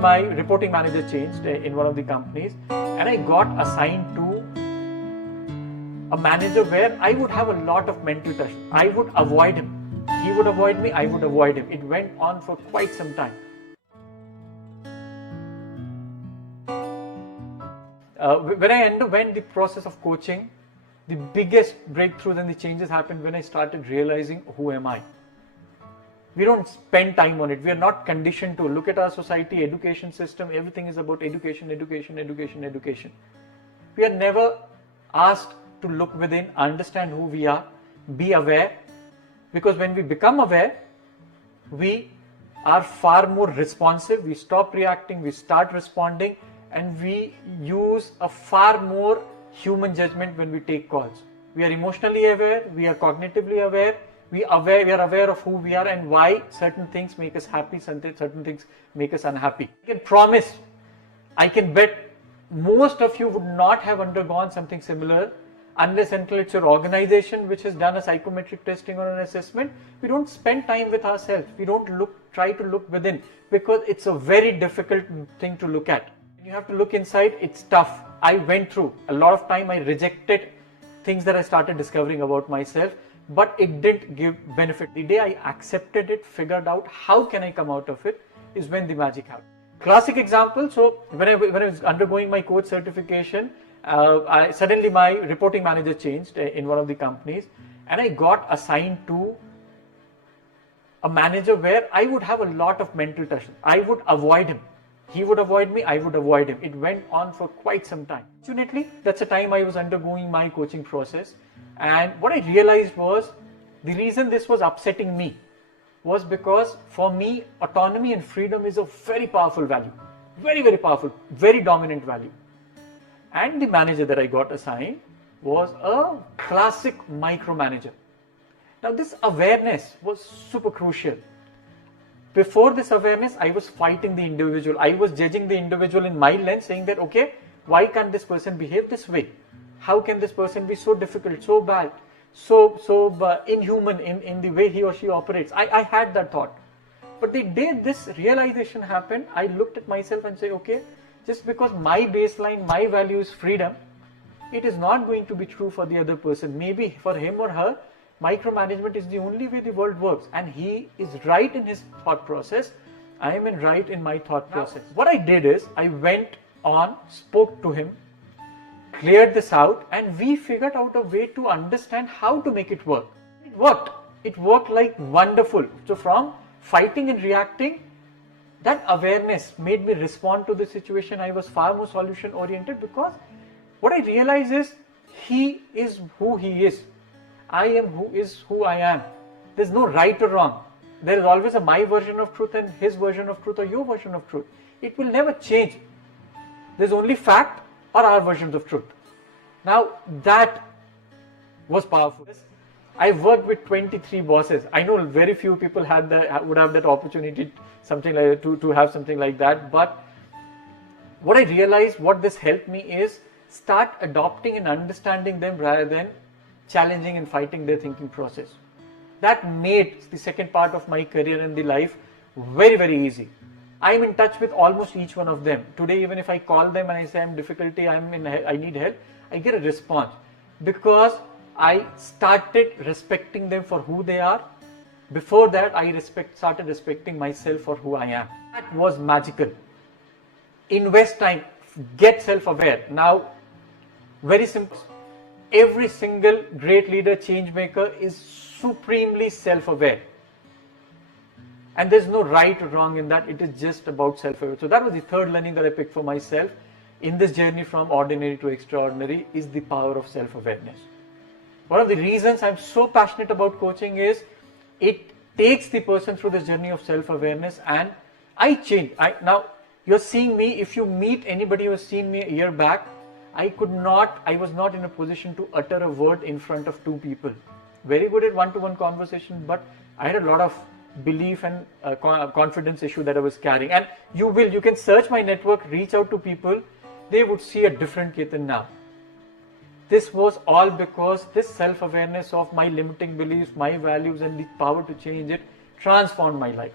my reporting manager changed in one of the companies, and I got assigned to a manager where I would have a lot of mental touch. I would avoid him. He would avoid me, I would avoid him. It went on for quite some time. When I underwent the process of coaching, the biggest breakthroughs and the changes happened when I started realizing who am I. We don't spend time on it. We are not conditioned to. Look at our society, education system, everything is about education, education, education, education. We are never asked to look within, understand who we are, be aware, because when we become aware, we are far more responsive, we stop reacting, we start responding, and we use a far more human judgment when we take calls. We are emotionally aware, we are cognitively aware, we are aware of who we are and why certain things make us happy, certain things make us unhappy. I can promise, I can bet most of you would not have undergone something similar unless until it's your organization which has done a psychometric testing or an assessment. We don't spend time with ourselves. We don't try to look within, because it's a very difficult thing to look at. You have to look inside. It's tough. I went through a lot of time. I rejected things that I started discovering about myself, but it didn't give benefit. The day I accepted it, figured out how can I come out of it, is when the magic happened. Classic example. So when I was undergoing my coach certification, suddenly my reporting manager changed in one of the companies, and I got assigned to a manager where I would have a lot of mental touch. I would avoid him. He would avoid me, I would avoid him. It went on for quite some time. Fortunately, that's the time I was undergoing my coaching process, and what I realized was the reason this was upsetting me was because for me, autonomy and freedom is a very powerful value. Very, very powerful, very dominant value. And the manager that I got assigned was a classic micromanager. Now this awareness was super crucial. Before this awareness, I was fighting the individual. I was judging the individual in my lens, saying that, okay, why can't this person behave this way? How can this person be so difficult, so bad, so inhuman in the way he or she operates? I had that thought. But the day this realization happened, I looked at myself and said, okay, just because my baseline, my value is freedom, it is not going to be true for the other person. Maybe for him or her, micromanagement is the only way the world works, and he is right in his thought process. I am right in my thought process. What I did is I went on, spoke to him, cleared this out, and we figured out a way to understand how to make it work. It worked. It worked like wonderful. So from fighting and reacting, that awareness made me respond to the situation. I was far more solution oriented, because what I realized is he is who he is. I am who I am. There's no right or wrong. There is always a my version of truth and his version of truth or your version of truth. It will never change. There's only fact or our versions of truth. Now that was powerful. I worked with 23 bosses. I know very few people would have that opportunity, something like to have something like that. But what I realized, what this helped me is start adopting and understanding them rather than challenging and fighting their thinking process. That made the second part of my career and the life very, very easy. I'm in touch with almost each one of them. Today, even if I call them and I say I'm difficulty, I need help, I get a response, because I started respecting them for who they are. Before that, I started respecting myself for who I am. That was magical. Invest time, get self-aware. Now, very simple. Every single great leader, change maker is supremely self-aware. And there's no right or wrong in that. It is just about self-aware. So that was the third learning that I picked for myself in this journey from ordinary to extraordinary, is the power of self-awareness. One of the reasons I'm so passionate about coaching is it takes the person through this journey of self-awareness, and I change. Now you're seeing me. If you meet anybody who has seen me a year back, I was not in a position to utter a word in front of two people. Very good at one-to-one conversation, but I had a lot of belief and confidence issue that I was carrying. And you can search my network, reach out to people, they would see a different Ketan now. This was all because this self-awareness of my limiting beliefs, my values, and the power to change it transformed my life.